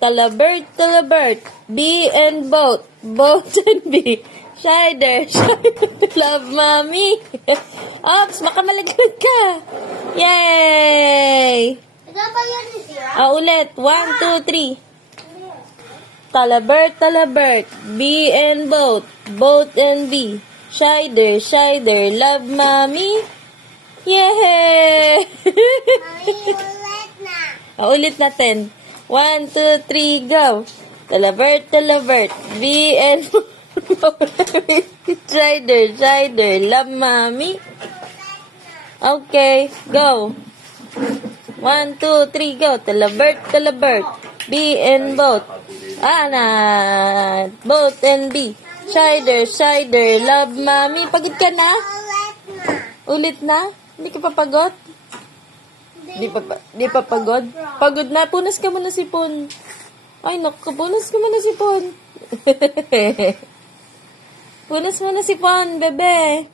Talabert, talabert. B and boat. Boat and B. Shider, shider. Love, mommy. Ops, baka malaglag ka. Yay! Ito ba yun siya? Ulit. 1, 2, 3. Talabert, talabert. B and boat. Boat and B. Shider, shider. Love, mommy. Yay! Mami, ulit na. Ulit natin. 1, 2, 3, go. Talabert, talabert. B and Shider, shider. Love, mommy. Okay, go. 1, 2, 3, go. Talabert, talabert. B and boat. Boat and B. Shider, shider. Love, mommy. Pagod ka na? Ulit na. Ulit na? Hindi ka pa pagod? Di pa pagod? Pagod na. Punas ka muna sipon. Ay, naku. Punas ka muna sipon. Punas muna sipon, bebe.